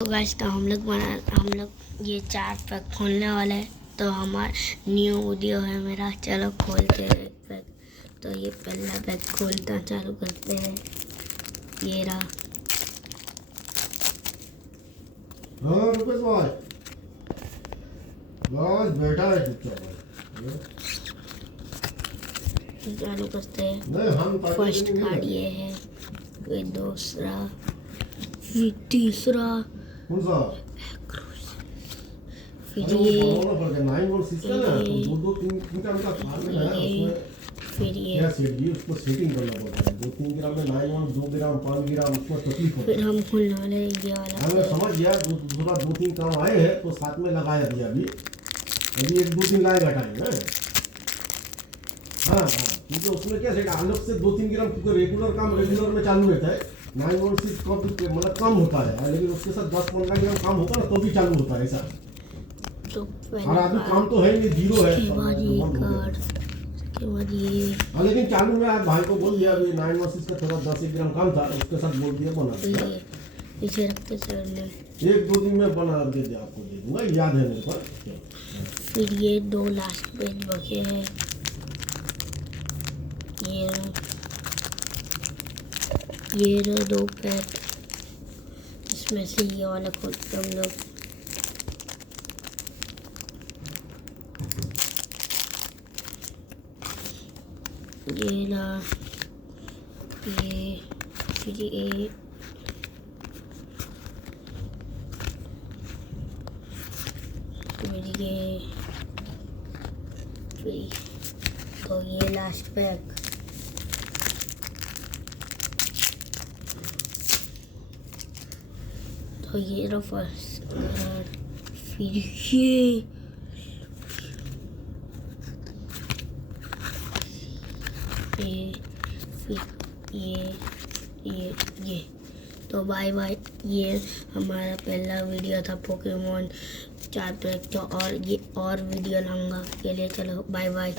तो गाइस तो हम लोग ये 4 पैक खोलने वाले हैं। तो हमारा न्यू वीडियो है मेरा। चलो खोलते हैं एक पैक। तो ये पहला पैक खोलना चालू करते हैं। ये रहा। हाँ रुपेश भाई, बस बैठा है चुपचाप। चालू करते हैं। नहीं हम फर्स्ट कार्ड ये है, फिर दूसरा, फिर तीसरा, कौन सा? फिर ये, फिर ये, उसको सेटिंग करना पड़ता है। 2-3 ग्राम में 9 2 ग्राम 5 ग्राम उसमें तकलीफ होती है। फिर हम खोलने वाले ये वाला। मैं समझ गया। दूसरा 2-3 काम आए हैं तो साथ में लगाया दिया। अभी 1-2 दिन लाएगा टाइम है। हाँ हाँ, क्योंकि उसमें क्या सेट अलग से 2-3 ग्राम, क्योंकि रेगुलर काम रेगुलर में चालू रहता है। 916 मतलब कम होता है, लेकिन उसके साथ 10-15 ग्राम काम होगा ना तो भी चालू होता है ऐसा। तो और अभी काम तो है नहीं, जीरो है। उसके बाद ये कार्ड, उसके बाद ये। हाँ लेकिन चालू में आप भाई को बोल दिया अभी 916 का थोड़ा 10-1 ग्राम काम था, उसके साथ बोल दिया बना दिया। ये पीछे रखते चलने। 1-2 दिन में बना दे दिया, आपको दे दूंगा, याद है मेरे पास। फिर ये 2 लास्ट पेज बचे हैं। ये 2 पैक, इसमें से ये वाला खोलते हम लोग। ये ला, ये, फिर ये, फिर ये, फिर तो ये लास्ट पैक। तो ये रहा फर्स्ट कार्ड। फिर ये, फिर ये। तो बाय बाय। ये हमारा पहला वीडियो था पोकेमोन 4 पैक। तो और ये और वीडियो लाऊंगा के लिए। चलो बाय बाय।